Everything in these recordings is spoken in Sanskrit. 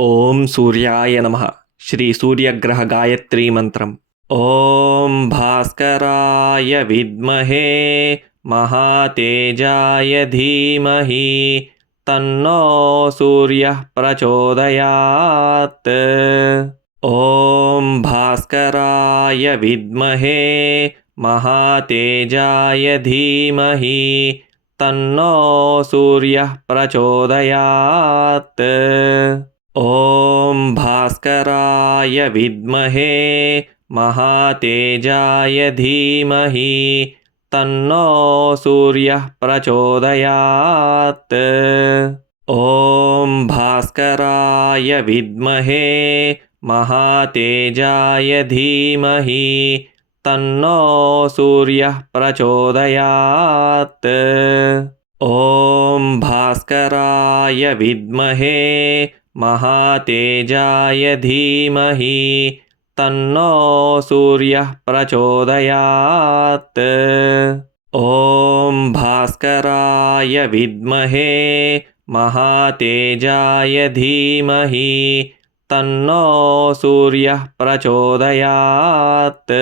ओम सूर्याय नमः। श्री सूर्यग्रह गायत्री मंत्रम। ओम भास्कराय विद्महे महातेजाय धीमहि तन्नो सूर्यः प्रचोदयात्। ओम भास्कराय विद्महे महातेजाय धीमहि तन्नो सूर्यः प्रचोदयात्। ओम भास्कराय विद्महे महातेजाय धीमहि तन्नो सूर्यः प्रचोदयात्। ओम भास्कराय विद्महे महातेजाय धीमहि तन्नो सूर्यः प्रचोदयात्। ओम भास्कराय विद्महे महातेजाय धीमहि तन्नो सूर्यः प्रचोदयात्। ओम भास्कराय विद्महे महातेजाय धीमहि तन्नो सूर्यः प्रचोदयात्।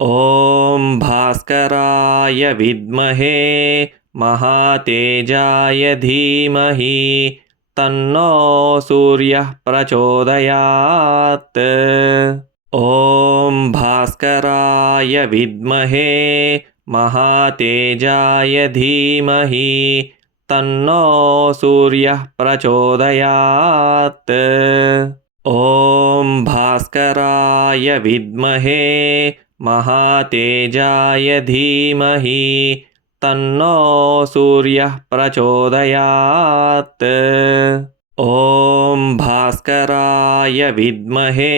ओम भास्कराय विद्महे महातेजाय धीमहि तन्नो सूर्यः प्रचोदयात्। ओम भास्कराय विद्महे महातेजाय धीमहि तन्नो सूर्यः प्रचोदयात्। ओम भास्कराय विद्महे महातेजाय धीमहि तन्नो सूर्यः प्रचोदयात्। ओम भास्कराय विद्महे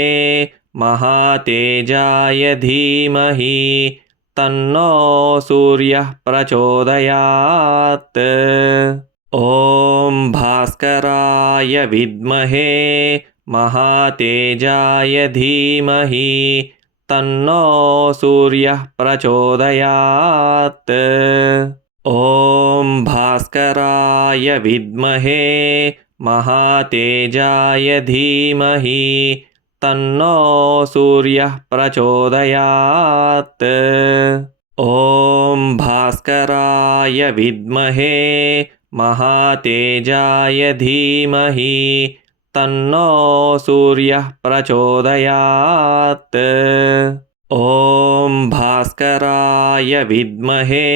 महातेजाय धीमहि तन्नो सूर्यः प्रचोदयात्। ओम भास्कराय विद्महे महातेजाय धीमहि तन्नो सूर्यः प्रचोदयात्। ओम भास्कराय विद्महे महातेजाय धीमहि तन्नो सूर्यः प्रचोदयात्। ओम भास्कराय विद्महे महातेजाय धीमहि तन्नो सूर्यः प्रचोदयात्। ओम भास्कराय विद्महे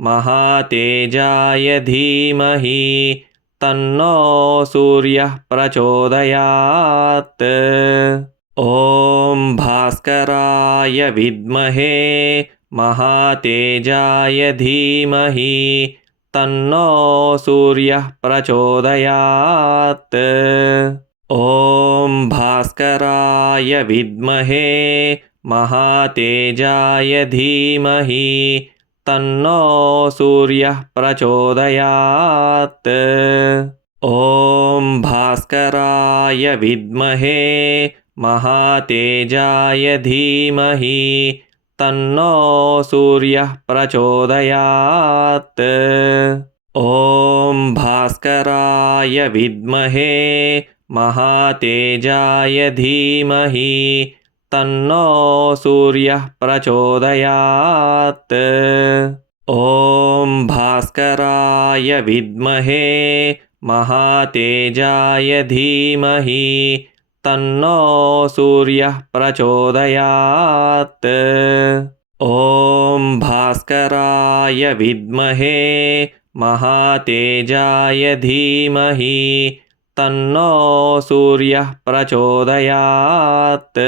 महातेजाय धीमहि तन्नो सूर्यः प्रचोदयात्। ओम भास्कराय विद्महे महातेजाय धीमहि तन्नो सूर्यः प्रचोदयात्। ओम भास्कराय विद्महे महातेजाय धीमहि तन्नो सूर्यः प्रचोदयात्। ओम भास्कराय विद्महे महातेजाय धीमहि तन्नो सूर्यः प्रचोदयात्। ओम भास्कराय विद्महे महातेजाय धीमहि तन्नो सूर्यः प्रचोदयात्। ओम भास्कराय विद्महे महातेजाय धीमहि तन्नो सूर्यः प्रचोदयात्। ओम भास्कराय विद्महे महातेजाय धीमहि तन्नो सूर्यः प्रचोदयात्।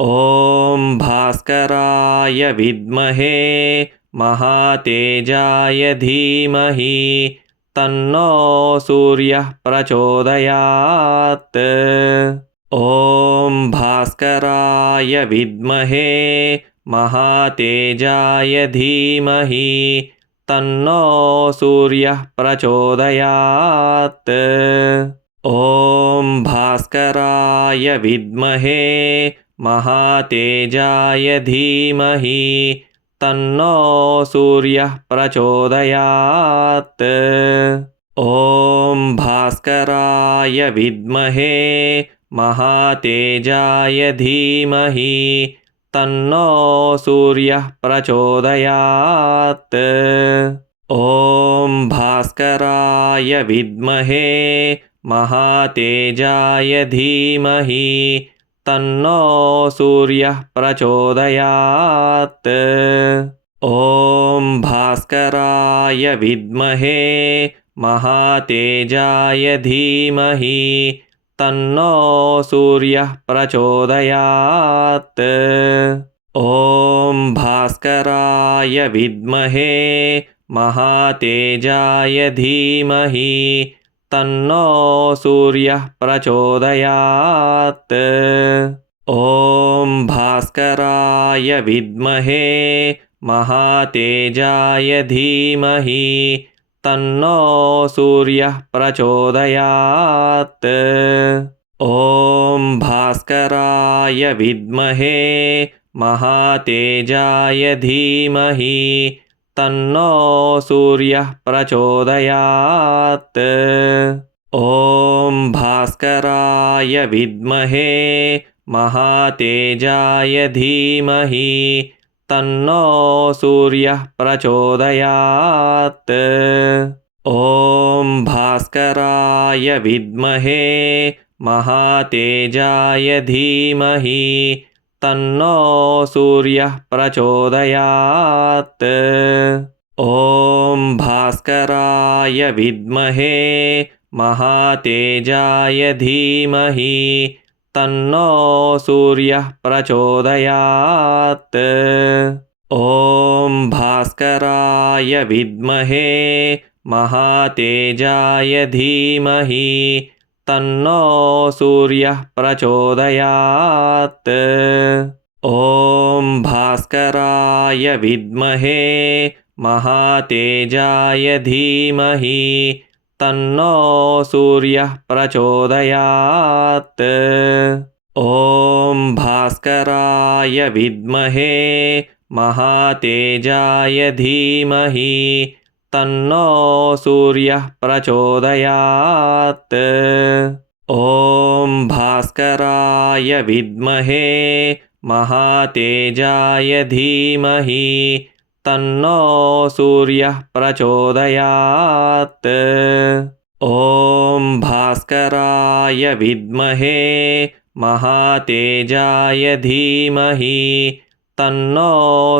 ओम भास्कराय विद्महे महातेजाय धीमहि तन्नो सूर्यः प्रचोदयात्। ओम भास्कराय विद्महे महातेजाय धीमहि तन्नो सूर्यः प्रचोदयात्। ओम भास्कराय विद्महे महातेजाय धीमहि तन्नो सूर्यः प्रचोदयात्। ॐ भास्कराय विद्महे महातेजाय धीमहि तन्नो सूर्यः प्रचोदयात्। ॐ भास्कराय विद्महे महातेजाय धीमहि तन्नो सूर्यः प्रचोदयात्। ॐ भास्कराय विद्महे महातेजाय धीमहि तन्नो सूर्यः प्रचोदयात्। ॐ भास्कराय विद्महे महातेजाय धीमहि तन्नो सूर्यः प्रचोदयात्। ॐ भास्कराय विद्महे महातेजाय धीमहि तन्नो सूर्यः प्रचोदयात्। ॐ भास्कराय विद्महे महातेजाय धीमहि तन्नो सूर्यः प्रचोदयात्। ॐ भास्कराय विद्महे महातेजाय धीमहि तन्नो सूर्यः प्रचोदयात्। ॐ भास्कराय विद्महे महातेजाय धीमहि तन्नो सूर्यः प्रचोदयात्। ॐ भास्कराय विद्महे महातेजाय धीमहि तन्नो सूर्यः प्रचोदयात्। ॐ भास्कराय विद्महे महातेजाय धीमहि तन्नो सूर्यः प्रचोदयात्। ॐ भास्कराय विद्महे महातेजाय धीमहि तन्नो सूर्यः प्रचोदयात्। ॐ भास्कराय विद्महे महातेजाय धीमहि तन्नो सूर्यः प्रचोदयात्। ॐ भास्कराय विद्महे महातेजाय धीमहि तन्नो सूर्यः प्रचोदयात्। ॐ भास्कराय विद्महे महातेजाय धीमहि तन्नो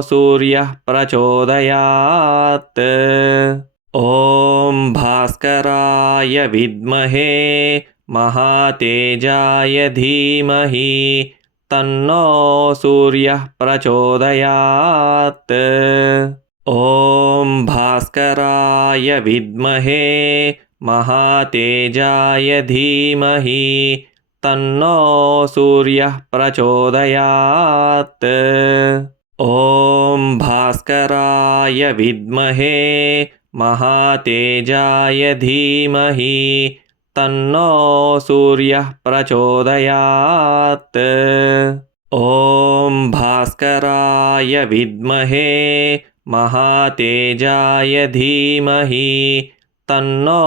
सूर्यः प्रचोदयात्। ॐ भास्कराय विद्महे महातेजाय धीमहि तन्नो सूर्यः प्रचोदयात्। ॐ भास्कराय विद्महे महातेजाय धीमहि तन्नो सूर्यः प्रचोदयात्। ॐ भास्कराय विद्महे महातेजाय धीमहि तन्नो सूर्यः प्रचोदयात्। ॐ भास्कराय विद्महे महातेजाय धीमहि तन्नो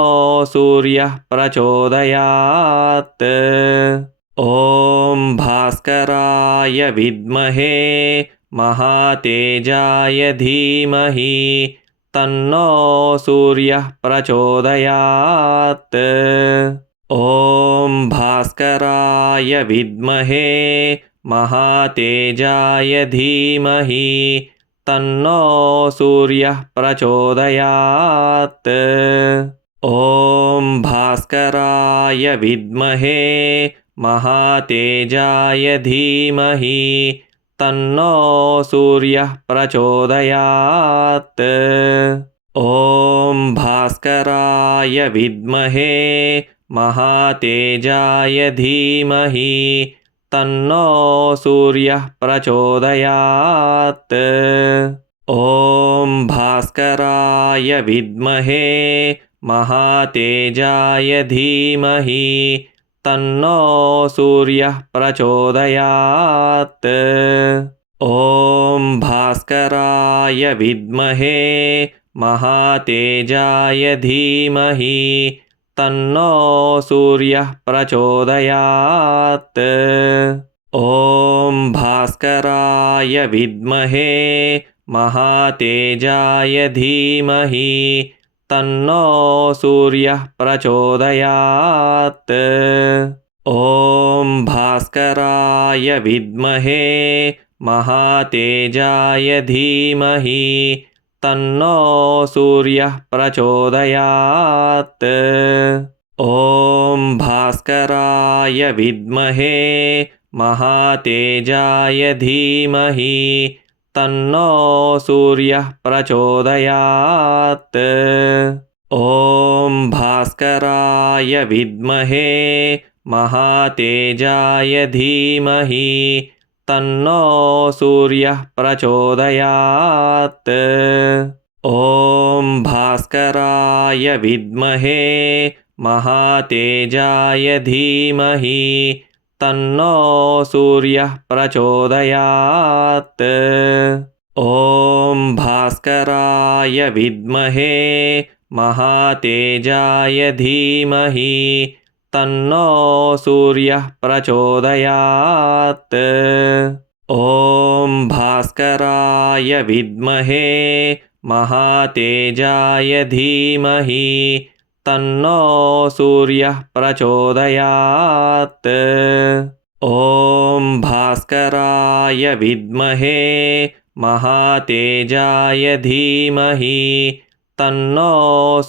सूर्यः प्रचोदयात्। ॐ भास्कराय विद्महे महातेजाय धीमहि तन्नो सूर्यः प्रचोदयात्। ॐ भास्कराय विद्महे महातेजाय धीमहि तन्नो सूर्यः प्रचोदयात्। ॐ भास्कराय विद्महे महातेजाय धीमहि तन्नो सूर्यः प्रचोदयात्। ॐ भास्कराय विद्महे महातेजाय धीमहि तन्नो सूर्यः प्रचोदयात्। ॐ भास्कराय विद्महे महातेजाय धीमहि तन्नो सूर्यः प्रचोदयात्। ॐ भास्कराय विद्महे महातेजाय धीमहि तन्नो सूर्यः प्रचोदयात्। ॐ भास्कराय विद्महे महातेजाय धीमहि तन्नो सूर्यः प्रचोदयात्। ॐ भास्कराय विद्महे महातेजाय धीमहि तन्नो सूर्यः प्रचोदयात्। ॐ भास्कराय विद्महे महातेजाय धीमहि तन्नो सूर्यः प्रचोदयात्। ॐ भास्कराय विद्महे महातेजाय धीमहि तन्नो सूर्यः प्रचोदयात्। ॐ भास्कराय विद्महे महातेजाय धीमहि तन्नो सूर्यः प्रचोदयात्। ॐ भास्कराय विद्महे महातेजाय धीमहि तन्नो सूर्यः प्रचोदयात्। ॐ भास्कराय विद्महे महातेजाय धीमहि तन्नो सूर्यः प्रचोदयात्। ॐ भास्कराय विद्महे महातेजाय धीमहि तन्नो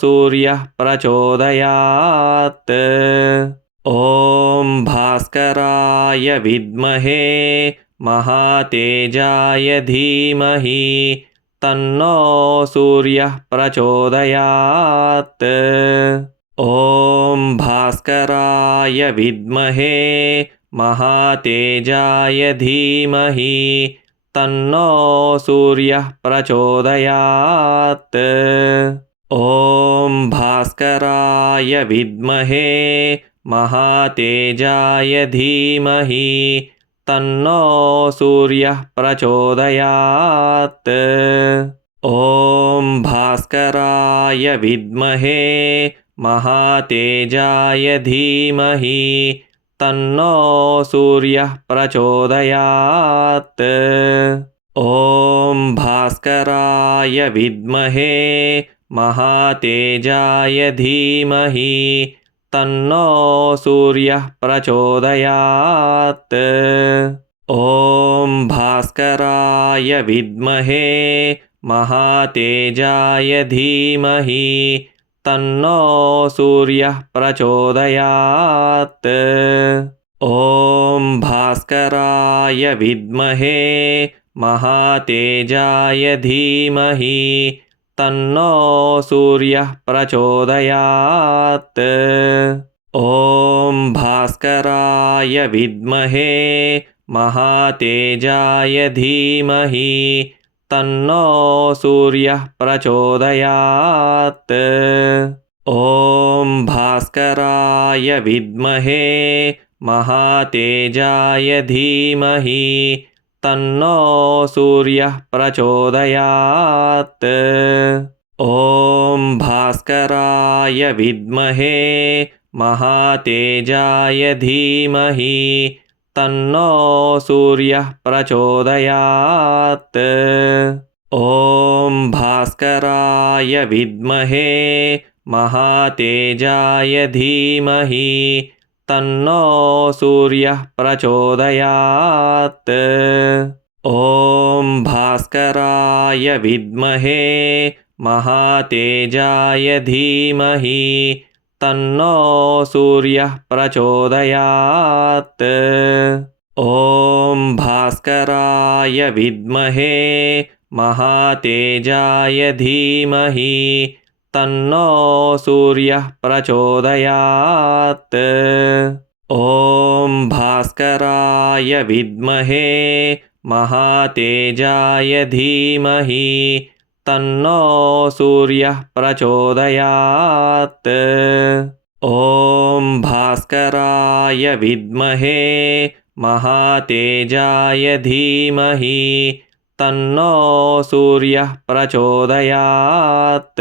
सूर्यः प्रचोदयात्। ॐ भास्कराय विद्महे महातेजाय धीमहि तन्नो सूर्यः प्रचोदयात्। ॐ भास्कराय विद्महे महातेजाय धीमहि तन्नो सूर्यः प्रचोदयात्। ॐ भास्कराय विद्महे महातेजाय धीमहि तन्नो सूर्यः प्रचोदयात्। ॐ भास्कराय विद्महे महातेजाय धीमहि तन्नो सूर्यः प्रचोदयात्। ॐ भास्कराय विद्महे महातेजाय धीमहि तन्नो सूर्यः प्रचोदयात्। ॐ भास्कराय विद्महे महातेजाय धीमहि तन्नो सूर्यः प्रचोदयात्। ॐ भास्कराय विद्महे महातेजाय धीमहि तन्नो सूर्यः प्रचोदयात्। ॐ भास्कराय विद्महे महातेजाय धीमहि तन्नो सूर्यः प्रचोदयात्। ॐ भास्कराय विद्महे महातेजाय धीमहि तन्नो सूर्यः प्रचोदयात्। ॐ भास्कराय विद्महे महातेजाय धीमहि तन्नो सूर्यः प्रचोदयात्। ॐ भास्कराय विद्महे महातेजाय धीमहि तन्नो सूर्यः प्रचोदयात्। ॐ भास्कराय विद्महे महातेजाय धीमहि तन्नो सूर्यः प्रचोदयात्। ॐ भास्कराय विद्महे महातेजाय धीमहि तन्नो सूर्यः प्रचोदयात्। ॐ भास्कराय विद्महे महातेजाय धीमहि तन्नो सूर्यः प्रचोदयात्। ॐ भास्कराय विद्महे महातेजाय धीमहि तन्नो सूर्यः प्रचोदयात्।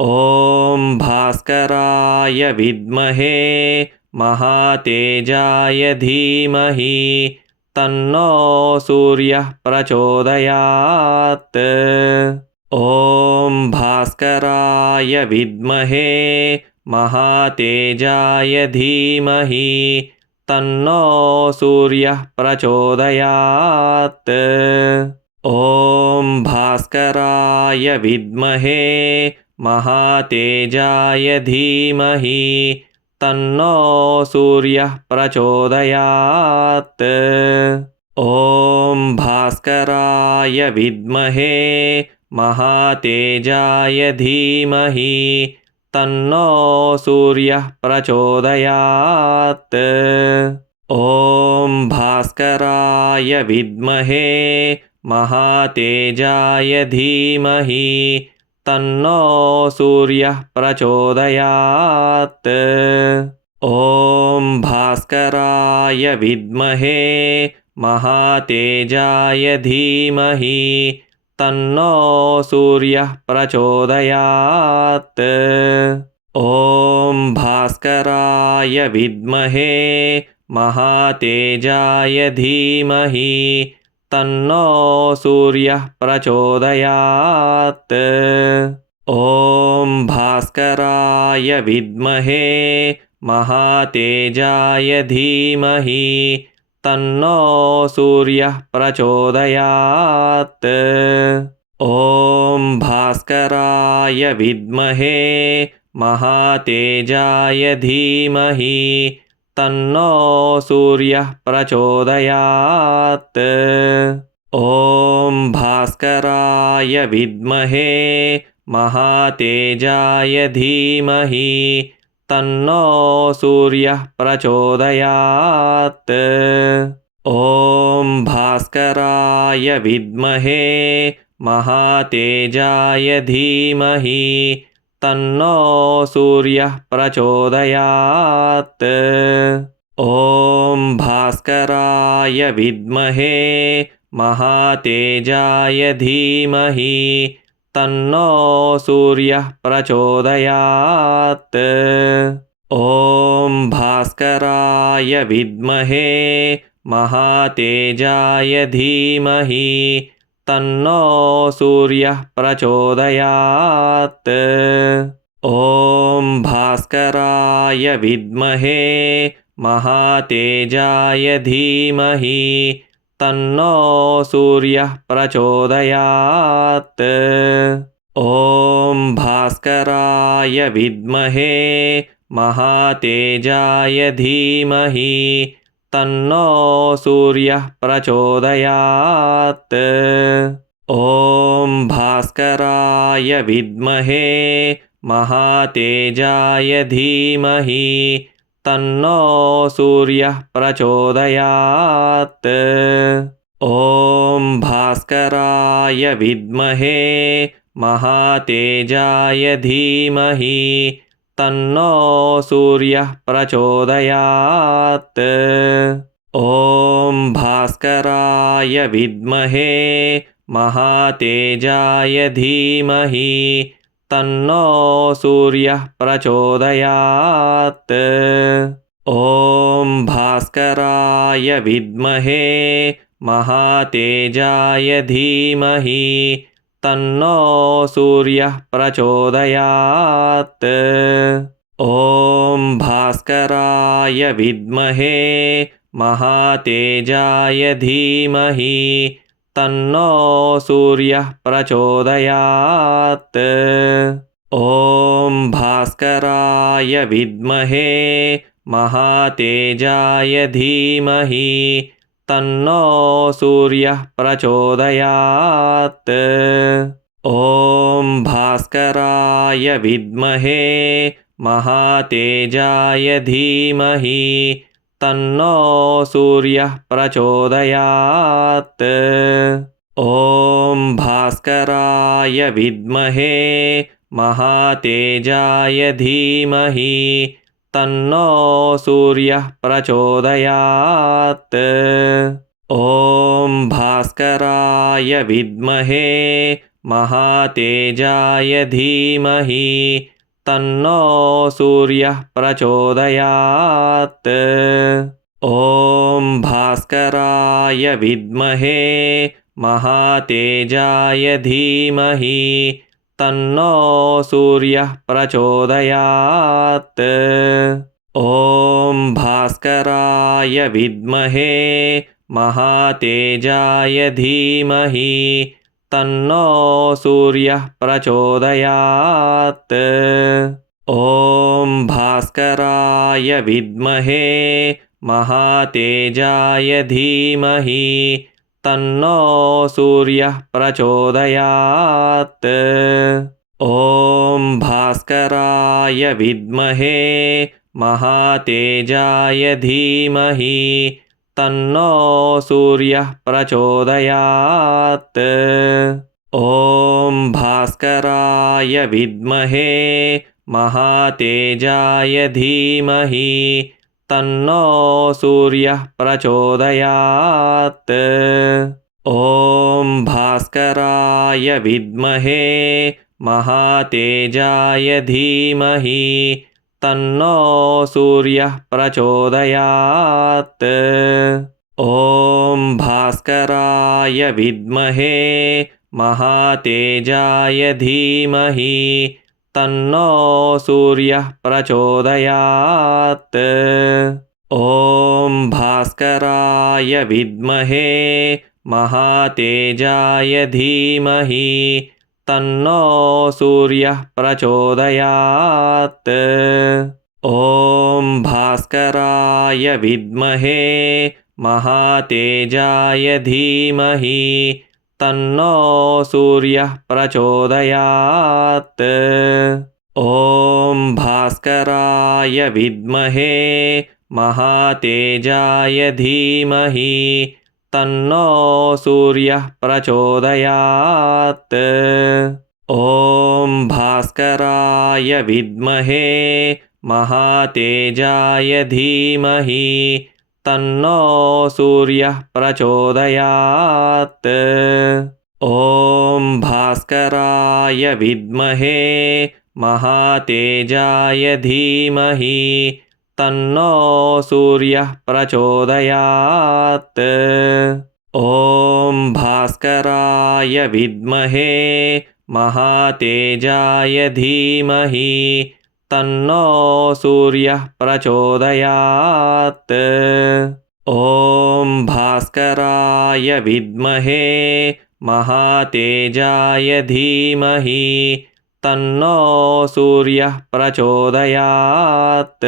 ॐ भास्कराय विद्महे महातेजाय धीमहि तन्नो सूर्यः प्रचोदयात्। ॐ भास्कराय विद्महे महातेजाय धीमहि तन्नो सूर्यः प्रचोदयात्। ॐ भास्कराय विद्महे महातेजाय धीमहि तन्नो सूर्यः प्रचोदयात्। ॐ भास्कराय विद्महे महातेजाय धीमहि तन्नो सूर्यः प्रचोदयात्। ॐ भास्कराय विद्महे महातेजाय धीमहि तन्नो सूर्यः प्रचोदयात्। ॐ भास्कराय विद्महे महातेजाय धीमहि तन्नो सूर्यः प्रचोदयात्। ॐ भास्कराय विद्महे महातेजाय धीमहि तन्नो सूर्यः प्रचोदयात्। ॐ भास्कराय विद्महे महातेजाय धीमहि तन्नो सूर्यः प्रचोदयात्। ॐ भास्कराय विद्महे महातेजाय धीमहि तन्नो सूर्यः प्रचोदयात्। ॐ भास्कराय विद्महे महातेजाय धीमहि तन्नो सूर्यः प्रचोदयात्। ॐ भास्कराय विद्महे महातेजाय धीमहि तन्नो सूर्यः प्रचोदयात्। ॐ भास्कराय विद्महे महातेजाय धीमहि तन्नो सूर्यः प्रचोदयात्। ॐ भास्कराय विद्महे महातेजाय धीमहि तन्नो सूर्यः प्रचोदयात्। ॐ भास्कराय विद्महे महातेजाय धीमहि तन्नो सूर्यः प्रचोदयात्। ॐ भास्कराय विद्महे महातेजाय धीमहि तन्नो सूर्यः प्रचोदयात्। ॐ भास्कराय विद्महे महातेजाय धीमहि तन्नो सूर्यः प्रचोदयात्। ॐ भास्कराय विद्महे महातेजाय धीमहि तन्नो सूर्यः प्रचोदयात्। ॐ भास्कराय विद्महे महातेजाय धीमहि तन्नो सूर्यः प्रचोदयात्। ॐ भास्कराय विद्महे महातेजाय धीमहि तन्नो सूर्यः प्रचोदयात्। ॐ भास्कराय विद्महे महातेजाय धीमहि तन्नो सूर्यः प्रचोदयात्। ॐ भास्कराय विद्महे महातेजाय धीमहि तन्नो सूर्यः प्रचोदयात्। ॐ भास्कराय विद्महे महातेजाय धीमहि तन्नो सूर्यः प्रचोदयात्। ॐ भास्कराय विद्महे महातेजाय धीमहि तन्नो सूर्यः प्रचोदयात्। ॐ भास्कराय विद्महे महातेजाय धीमहि तन्नो सूर्यः प्रचोदयात्। ॐ भास्कराय विद्महे महातेजाय धीमहि तन्नो सूर्यः प्रचोदयात्। ॐ भास्कराय विद्महे महातेजाय धीमहि तन्नो सूर्यः प्रचोदयात्। ॐ भास्कराय विद्महे महातेजाय धीमहि तन्नो सूर्यः प्रचोदयात्। ॐ भास्कराय विद्महे महातेजाय धीमहि तन्नो सूर्यः प्रचोदयात्। ॐ भास्कराय विद्महे महातेजाय धीमहि तन्नो सूर्यः प्रचोदयात्। ॐ भास्कराय विद्महे महातेजाय धीमहि तन्नो सूर्यः प्रचोदयात्। ॐ भास्कराय विद्महे महातेजाय धीमहि तन्नो सूर्यः प्रचोदयात्। ॐ भास्कराय विद्महे महातेजाय धीमहि तन्नो सूर्यः प्रचोदयात्। ॐ भास्कराय विद्महे महातेजाय धीमहि तन्नो सूर्यः प्रचोदयात्। ॐ भास्कराय विद्महे महातेजाय धीमहि तन्नो सूर्यः प्रचोदयात्। ॐ भास्कराय विद्महे महातेजाय धीमहि तन्नो सूर्यः प्रचोदयात्। ॐ भास्कराय विद्महे महातेजाय धीमहि तन्नो सूर्यः प्रचोदयात्। ॐ भास्कराय विद्महे महातेजाय धीमहि तन्नो सूर्यः प्रचोदयात्। ॐ भास्कराय विद्महे महातेजाय धीमहि तन्नो सूर्यः प्रचोदयात्।